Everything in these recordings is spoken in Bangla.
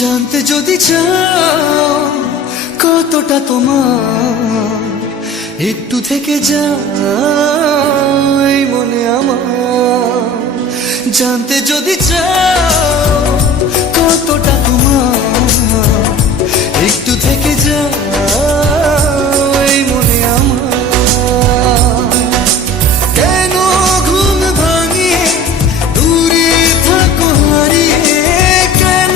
জানতে যদি চাও কতটা তোমার, একটু থেকে যাই মনে আমার। জানতে যদি চাও কতটা তোমার, একটু থেকে যাই মনে আমার। কেন ঘুম ভাঙিয়ে দূরে থাকো হারিয়ে, কেন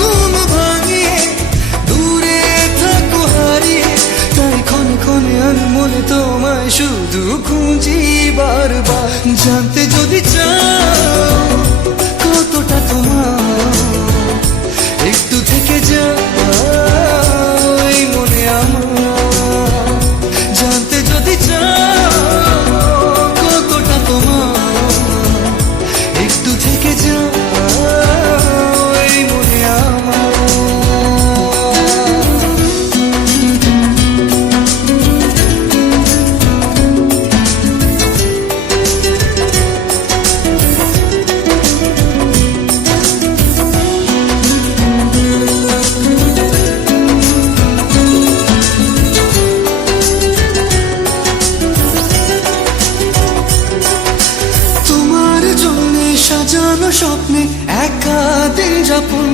ঘুম ভাঙিয়ে দূরে থাকো হারিয়ে, তাই ক্ষণে ক্ষণে আমি মনে তোমায় শুধু খুঁজি বারবার। জানতে যদি চাও কতটা তোমার, একটু থেকে যাই মনে আমার। জানতে যদি চাও কতটা তোমার, একটু থেকে যাই মনে আমার। সাজানো স্বপ্নে একা দিন যাপন,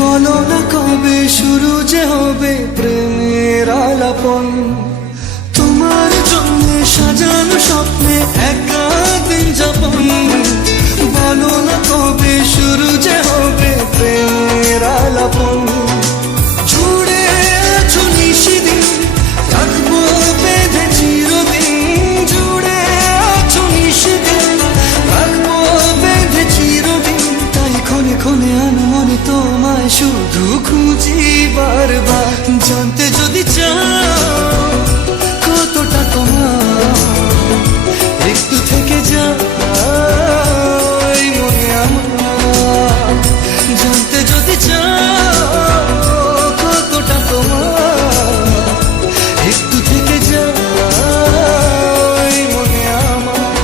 বলো না কবে শুরু যে হবে প্রেমের আলাপন। তোমার জন্য সাজানো স্বপ্নে একা দিন যাপন, বলো না কবে শুরু যে হবে প্রেমের আলাপন। জুড়ে আছো নিশিদিন, রাখবো বেঁধে চিরদিন। জুড়ে আছো নিশিদিন, রাখবো বেঁধে চিরদিন। তাই ক্ষণে ক্ষণে আমি মনে তোমায় শুধু খুঁজি বারবার। জানতে যদি চাও কতটা তোমার, একটু থেকে যাই মনে আমার। জানতে যদি চাও কতটা তোমার, একটু থেকে যাই মনে আমার।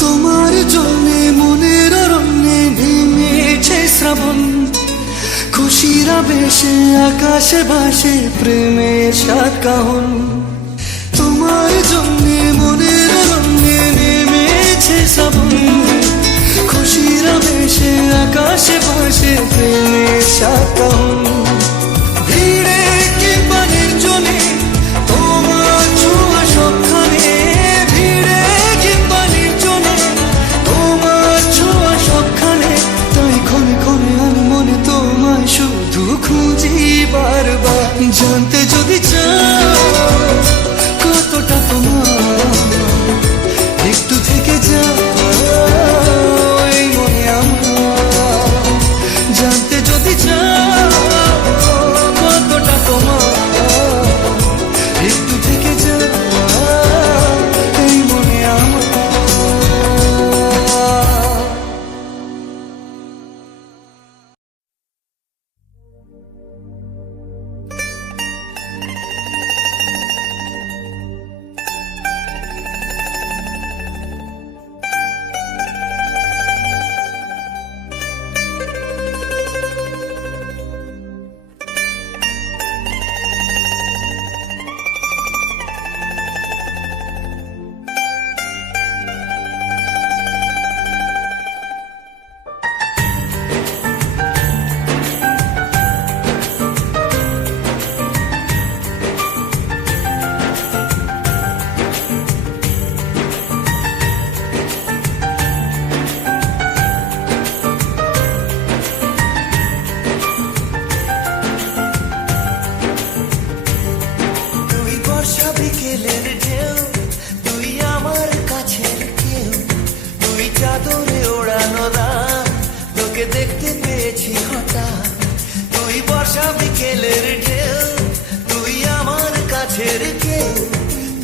তোমার জন্যে মনের অরণ্যে নেমেছে শ্রাবণ, খুশির আবেশে আকাশে ভাসে প্রেমের সাতকাহন। তোমার জন্যে মনের অরণ্যে নেমেছে শ্রাবণ, খুশির আবেশে আকাশে ভাসে প্রেমের সাতকাহন। ভিড়ে কিংবা নির্জনে তোমার ছোঁয়া সবখানে, ভিড়ে কিংবা নির্জনে তোমার ছোঁয়া সবখানে। তাই ক্ষণে ক্ষণে আমি মনে তোমায় শুধু খুঁজি বারবার। জানতে যদি চাও কতটা তোমার, একটু থেকে যাই মনে আমার। জানতে যদি চাও কতটা তোমার, একটু থেকে যাই মনে আমার। দেখতে পেয়েছি হঠাৎ, তুই বর্ষা বিকেলের ঢেউ, তুই আমার কাছের কেউ,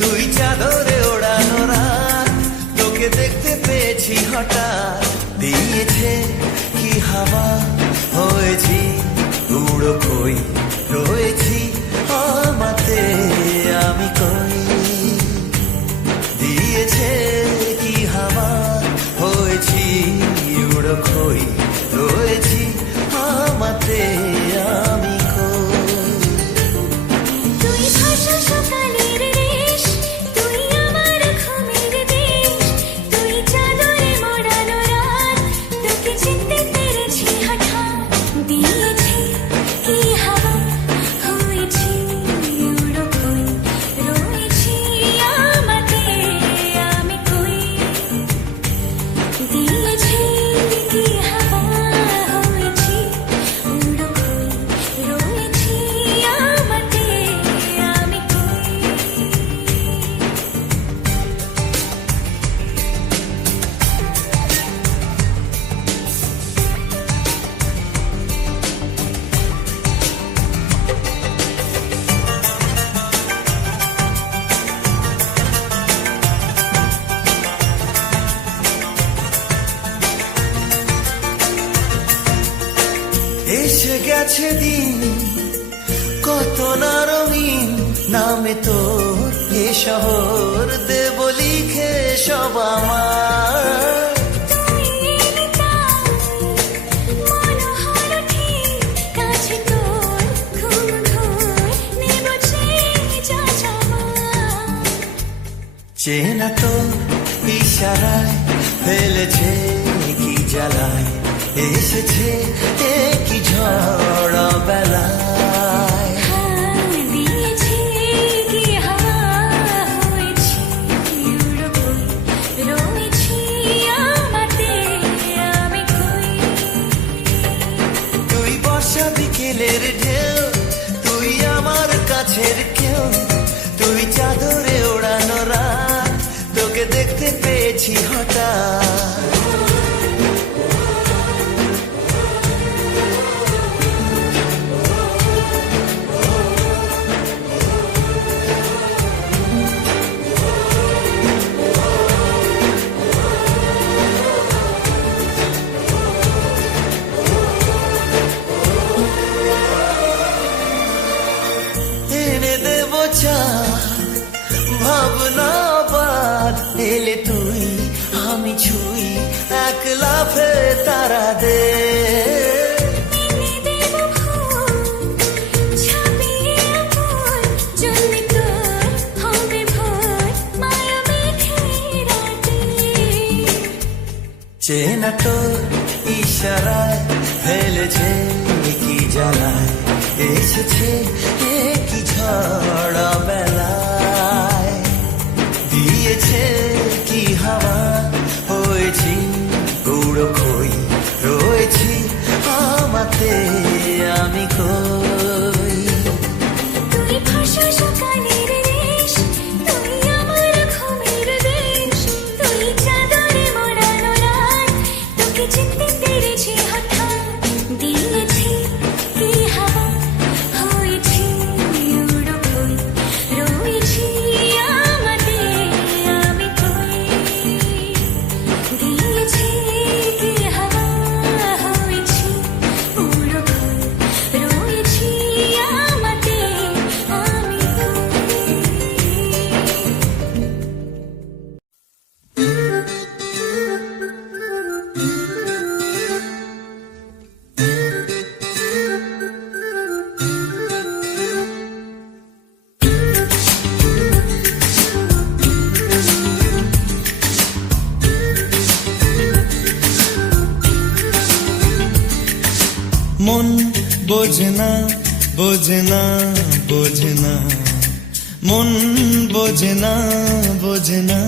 তুই চাদরে ওড়ানো রাত, তোকে দেখতে পেয়েছি হঠাৎ। দিয়েছে কি হাওয়া, হয়েছি উড়ো কই রয়েছি এসে গেছে দিন কত না রঙিন, নামে তোর এ শহর দেব লিখে সব আমার। চেনা তো ইশারায় ফেলেছে কি জ্বালায়, এসেছে কি ঝড় বেলায়। তুই বর্ষা বিকেলের ঢেউ, তুই আমার কাছের কেউ, তুই চাদরে ওড়ানো রাত, তোকে দেখতে পেয়েছি হঠাৎ। এনে দেব চাঁদ ভাবনা বাদ, এলে তুই আমি ছুই এক লাফে তারা দে। চেনা তো ইশারায় ফেলেছে কি জ্বালায়, এসেছে কি ঝড় বেলায়। দিয়েছে কি হাওয়া, হয়েছি উড়ো খই, রয়েছি আমাতে আমি কই। তুই ভাষা সকালের দেশ, তুই আমার ঘুমের দেশ, তুই চাদরে মোড়ানো রাত, তোকে চিনতে পেরেছি হঠাৎ। দিয়েছি কি হাওয়া, হয়েছি উড়ো খই, রয়েছি আমাতে আমি কই। দিয়েছি কি হাওয়া, হয়েছি উড়ো খই, রয়েছি আমাতে আমি মন বোঝে না বোঝে না বোঝে না, মন বোঝে না বোঝে না।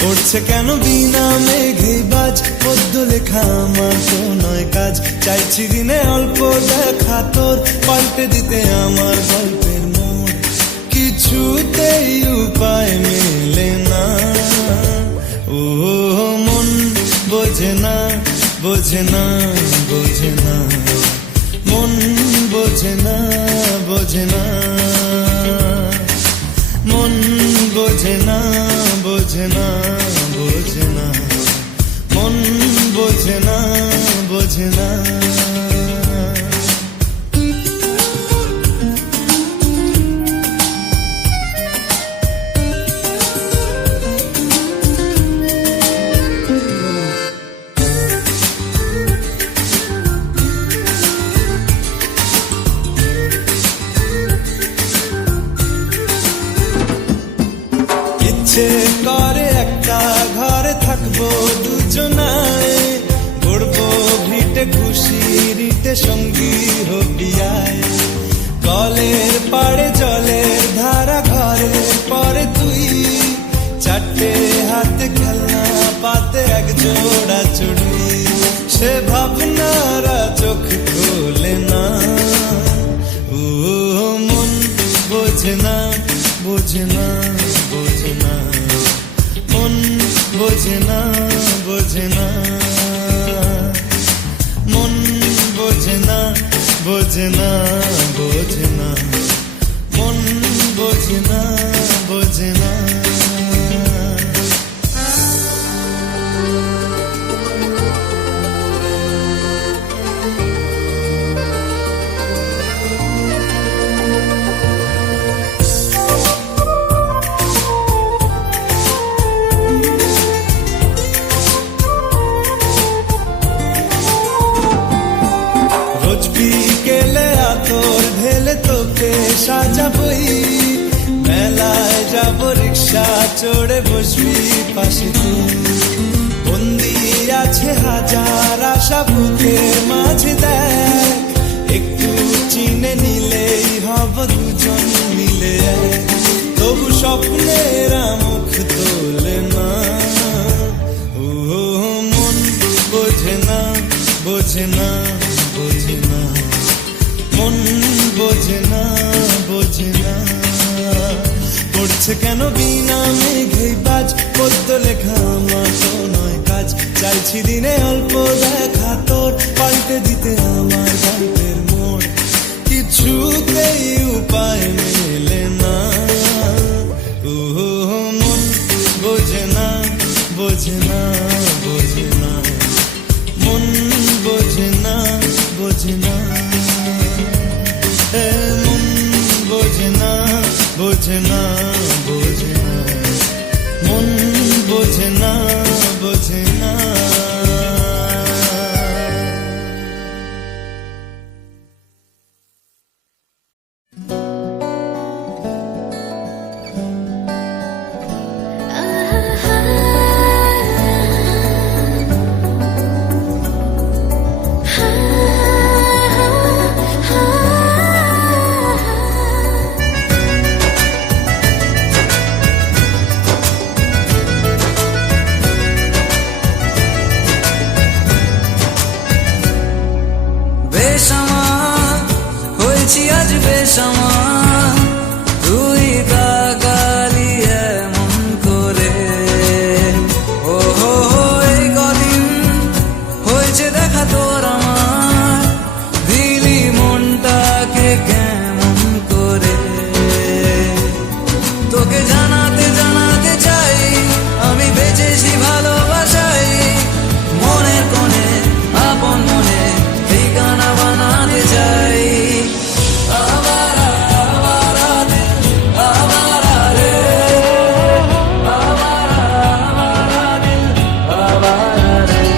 পড়ছে কেন বিনা মেঘে বাজ, পদ্য লেখা আমার তো নয় কাজ। চাইছি দিনে অল্প দেখা তোর, পাল্টে দিতে আমার গল্পের মোড়, কিছুতেই উপায় মেলে না। ও মন বোঝে না বোঝে না বোঝে না, মন বোঝে না বোঝে না, মন বোঝে না বোঝে না বোঝে না, মন বোঝে না বোঝে না। ইচ্ছে করে একটা ঘরে থাকবো দুজনায়, গড়বো ভিটে খুশি রিটে সঙ্গী হবিয়ায়। কলের পাড়ে জলের ধারা, ঘরের পরে তুই, চারটে হাতে খেলনা পাতে এক জোড়া চুড়ি। সে ভাবনারা চোখ খোলে না। ও মন বোঝে না বোঝে না বোঝে না, মন বোঝে না বোঝে না, মন বোঝে না বোঝে না বোঝে না, মন বোঝে না বোঝে না। রোজ বিকেলে আতর ঢেলে তোকে সাজাবই, মেলায় যাব রিক্সা চড়ে বসবি পাশে তুই। বন্দি আছে হাজার আশা বুকের মাঝে, দেখ একটু চিনে নিলেই হব দুজন মিলে এক। তবু স্বপ্নের মুখ তোলে না, ও মন বোঝে না বোঝে না বোঝে না, মন বোঝে না বোঝে না। পড়ছে কেন বিনা মেঘে বাজ, পদ্য লেখা আমার তো নয় কাজ। চাইছি দিনে অল্প দেখা তোর, পাল্টে দিতে আমার গল্পের মোড়। কিছুতেই উপায় মেলে না, ও মন বোঝে না বোঝে না বোঝে না, মন বোঝে না বোঝে না, মন বোঝে না বোঝে না বোঝে না, মন বোঝে না বোঝে না। বেসামাল হয়েছি আজ বেসামাল, তুই তাকালি এমন করে। ও হো হো, এই কদিন হয়েছে দেখা তোর আমার, দিলি মনটাকে কেমন করে। তোকে জানাতে জানাতে চাই আমি বেঁচেছি ভালোবাসাই, মনের কোণে আপন মনে ঠিকানা বানাতে চাই। আবারা আবারা দিল আবারা রে, আবারা আবারা দিল আবারা রে।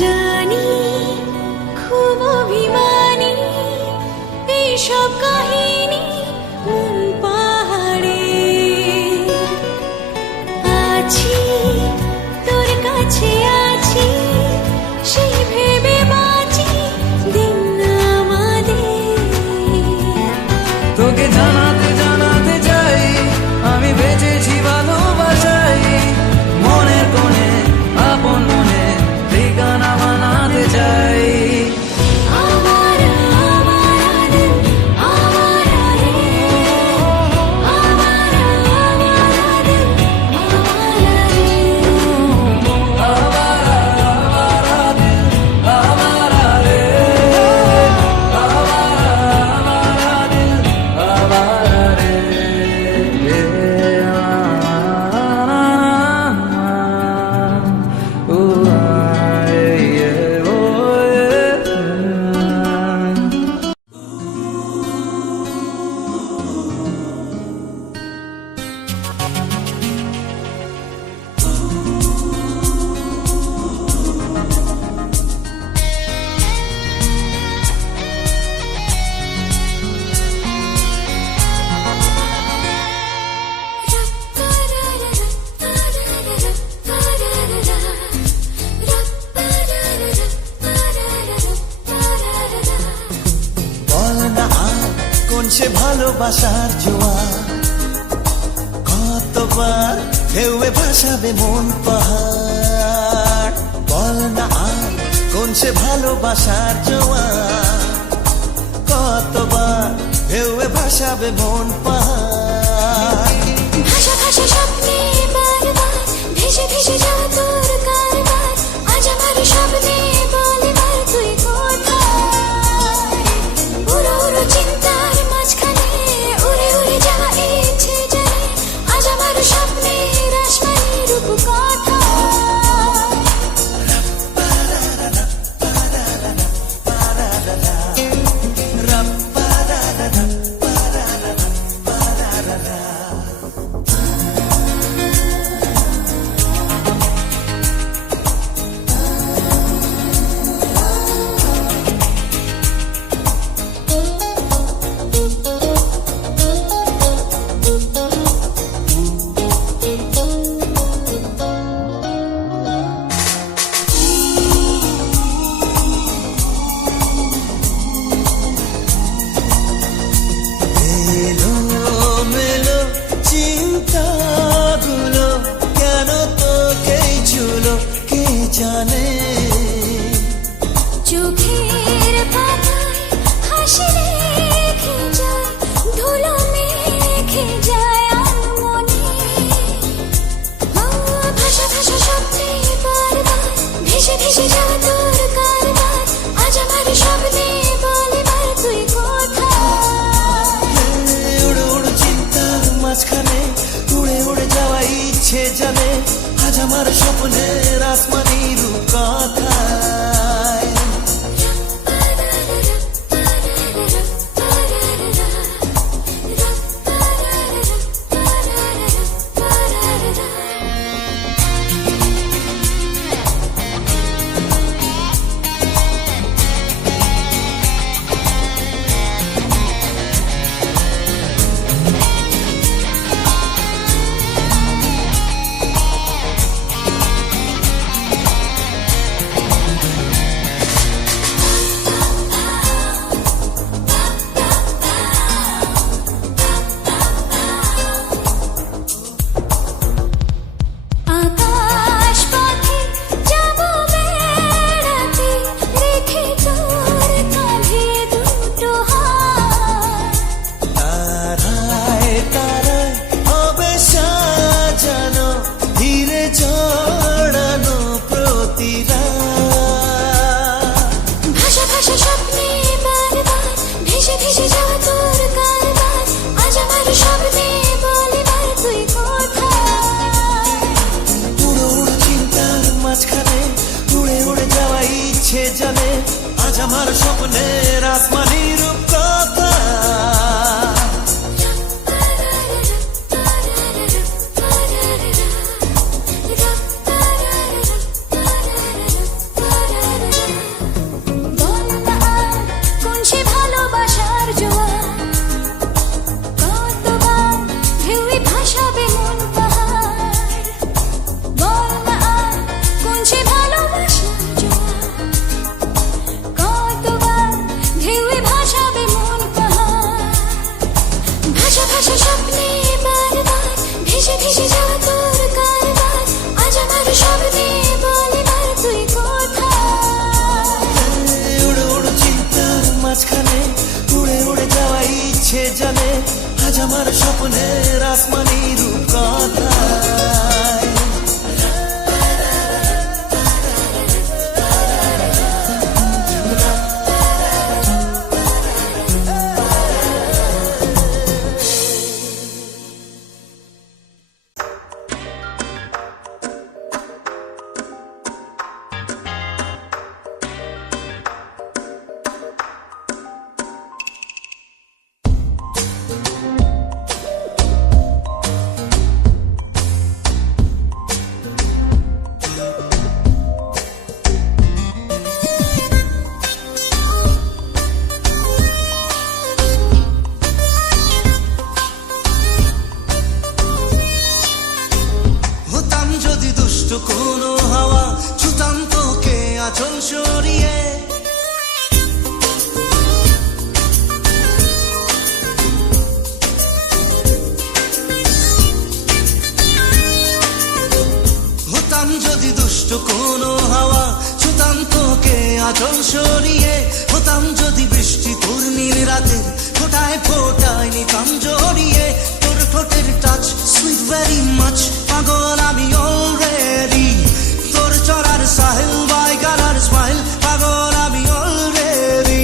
জানি খুব অভিমানী, এইসব কাহিনী মন পাহাড়ে। আছি তোর কাছে আছি, সেই ভেবে বাঁচি দিন আমাদের। তোকে জানাতে জানাতে চাই আমি বেঁচেছি ভালোবাসাই, মনের কোণে আপন মনে ঠিকানা বানাতে চাই। সে ভালোবাসার জোয়ার, কতবার ঢেউয়ে ভাসাবে মন পাহাড়। বল না আর কোন সে ভালোবাসার জোয়ার, কতবার ঢেউয়ে ভাসাবে মন পাহাড়। ভাষা ভাষা স্বপ্নে বারবার ভেসে ভেসে যাওয়া তোর কারবার, আজ আমার স্বপ্নে বলে বার তুই কোথায়। উড়ো উড়ো চিন্তার মাঝখানে উড়ে উড়ে যাওয়া ইচ্ছে জানে, আজ আমার স্বপ্নে আসমানি রূপ কোথায়। এলো মেলো চিন্তাগুলো কেন তোকেই ছুলো কে জানে। চোখের পাতায় হাসি রেখে যায়, ধুলো মেখে যায় আনমনে। ভাষা ভাষা স্বপ্নে বারবার ভেসে ভেসে যাওয়া তোর কারবার, আজ আমার স্বপ্নে বলে বার তুই কোথায়। উড়ো উড়ো চিন্তার মাঝখানে উড়ে উড়ে যাওয়া ইচ্ছে জানে, আজ আমার স্বপ্নের আসমানি রূপ কথায়। আকাশ পথে যাবো বেড়াতে, রেখে তোর কাঁধে দুটো হাত। তারায় তারায় হবে সাজানো ধীরে জড়ানো প্রতিরা। ভাষা ভাষা স্বপ্নে বারবার ভেসে ভেসে যাওয়া তোর কারবার, আজ আমার স্বপ্নে বলে বার তুই কোথায়। উড়ো উড়ো চিন্তার মাঝখানে উড়ে উড়ে যাওয়া ইচ্ছে জানে, আজ আমার স্বপ্নের আসমানি রূপ কথা। কোন সে ভালোবাসার জোয়ার, কতবার ঢেউয়ে ভাসাবে মন পাহাড়। বল না আর কোন সে ভালোবাসার জোয়ার, কতবার ঢেউয়ে ভাসাবে মন পাহাড়। ভাষা ভাষা স্বপ্নে বারবার ভেসে ভেসে যাওয়া তোর কারবার, আজ আমার স্বপ্নে বলে বার তুই কোথায়। উড়ো উড়ো চিন্তার মাঝখানে উড়ে উড়ে যাওয়া ইচ্ছে জানে, আজ আমার স্বপ্নের আসমানি রূপ কথায়। আঁচল সরিয়ে হতাম যদি বৃষ্টি তোর নীল রাতের ফোটায় ফোটায় নিতাম জড়িয়ে তোর ঠোঁটের টাচ সুইট ভেরি মাচ পাগল আমি অলরেডি তোর চড়ার সাহেল বাই গালার স্মাইল পাগল আমি অলরেডি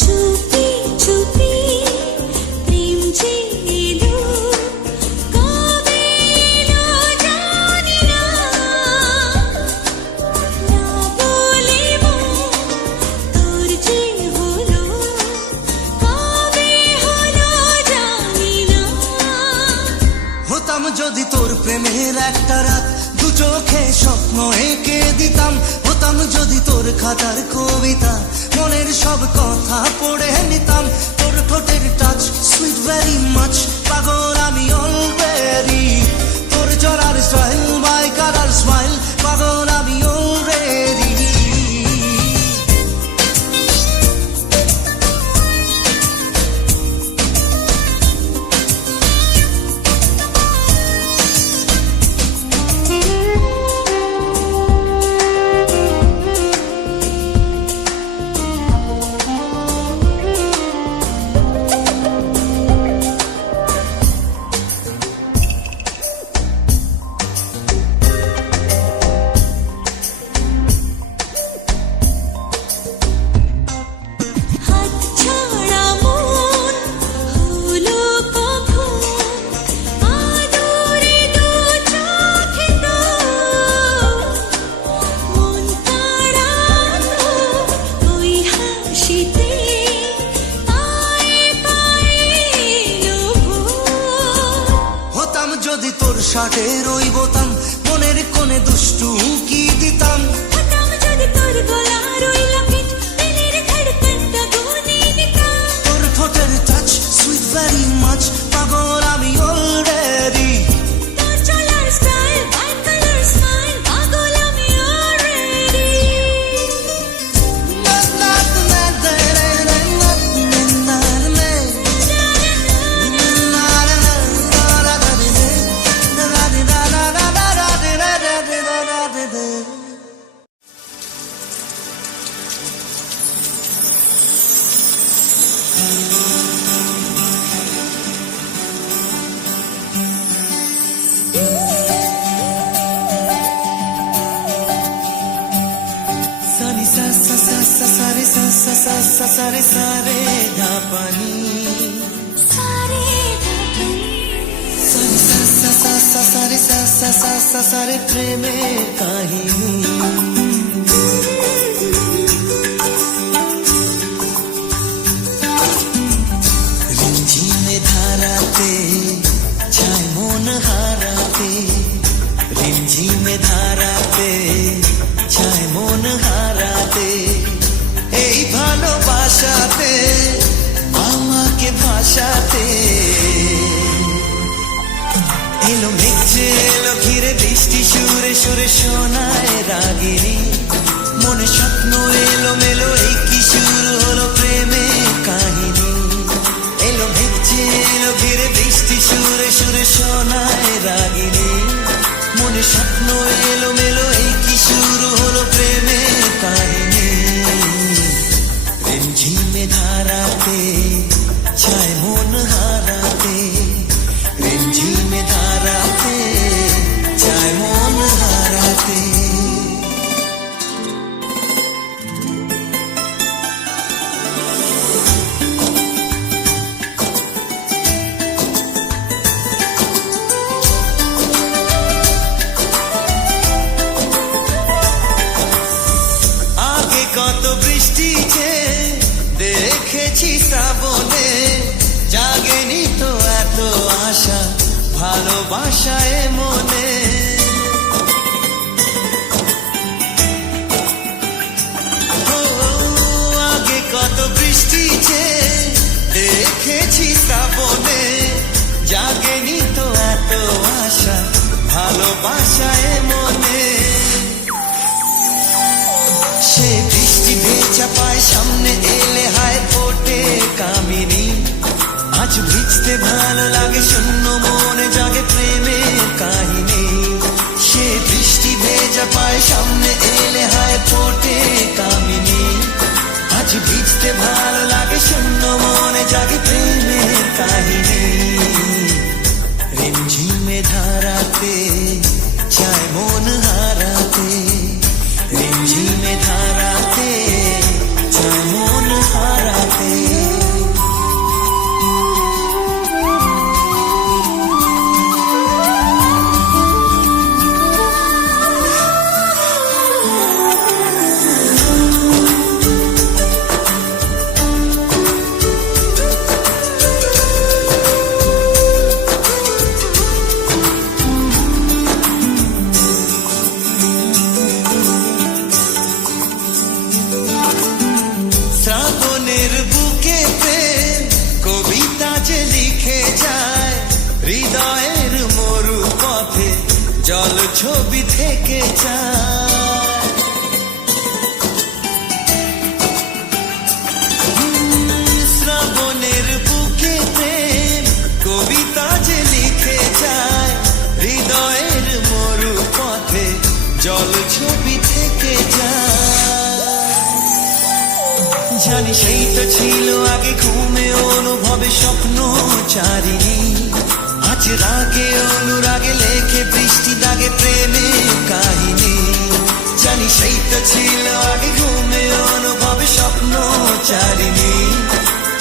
চুপি চুপি প্রেম যে এলো কবে এলো জানি না না বলে তোর যে হলো কবে হলো জানি না হতাম যদি তোর প্রেমের একটা রাত দু চোখে স্বপ্ন এঁকে দিতাম হতাম যদি তোর খাতার কবিতা মনের সব কথা পড়ে নিতাম তোর ঠোঁটের টাচ সুইট ভেরি মাচ পাগল আমি অলরেডি তোর জড়ার স্টাইল মাই কালার স্মাইল পাগল আমি অলরেডি হাত ছাড়া মন হলো কখন আদরে দু চোখে তো মন কাড়ানো ওই হাসিতে পায়ে পায়ে লোভ হতাম যদি তোর শার্টের ওই বোতাম মনের কোণে দুষ্টু কি দিতাম হতাম যদি তোর গলার ওই লকেট দিলের ধড়কনটা গুনে নিতাম তোর ঠোঁটের টাচ সুইট ভেরি মাচ পাগল আমি অলরেডি তোর চলার স্টাইল হোয়াইট কালার স্মাইল পাগল আমি অলরেডি সানি সা সা সা সা সা রে সা সা সা সা সা রে সা রে ধা পানি সারে ধাপনি সানি সা সা সা সা সা রে সা সা সা সা সা রে প্রেমের কাহিনী রিমঝিমে ধারাতে ছায় মন হারাতে রিমঝিমে ধারাতে ছায় মন হারাতে এই ভালোবাসাতে আমাকে ভাসাতে এলো মেঘে এলো ঘিরে বৃষ্টি সুরে সুরে শোনায় রাগিনী মনে স্বপ্ন এলো মেলো এই কি শুরু হলো প্রেমের কাহিনী এলো মেঘে এলো ঘিরে বৃষ্টি সুরে সুরে শোনায় রাগিনী মনে স্বপ্ন এলো মেলো এই কি শুরু হলো প্রেমের কাহিনী রিমঝিমে ধারাতে ছায় মন হারাতে রিমঝিমে ধারাতে ছায় মন হারাতে ভালোবাসায় মনে ভালোবাসায় মনে। সে বৃষ্টি ভেজা পায় সামনে এলে হায় ফোটে কামিনী। আজ ভিজতে ভালো লাগে শূন্য মনে জাগে প্রেমের কাহিনী। সে বৃষ্টি ভেজা পায় সামনে এলে হায় ফোটে কামিনী। আজ ভিজতে ভালো লাগে শূন্য মনে জাগে প্রেমের কাহিনী। রিমঝিমে ধারাতে চায় মন হারাতে। রিমঝিমে ধারাতে চায় মন হারাতে। শ্রাবণের বুকে প্রেম কবিতা যে লিখে যায়। হৃদয়ের মরু পথে জল ছবি থেকে যায়। শ্রাবণের বুকে প্রেম কবিতা যে লিখে যায়। হৃদয়ের মরু পথে জল ছবি থেকে যায়। জানি সেই তো ছিল আগে ঘুমে অনুভবে স্বপ্ন চারিণী। আজ রাগে অনুরাগে লেখে বৃষ্টি দাগে প্রেমে কাহিনী। জানি সেই তো ছিল আগে ঘুমে অনুভবে স্বপ্ন চারিণী।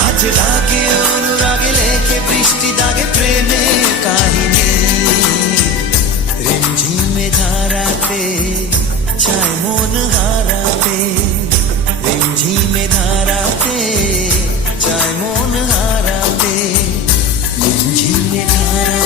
আজ রাগে অনুরাগে লেখে বৃষ্টি দাগে প্রেমে কাহিনী। রিমঝিমে ধারাতে চায় মন হারাতে। রিমঝিমে ধারাতে চায় মন হারাতে। রিমঝিমে ধারা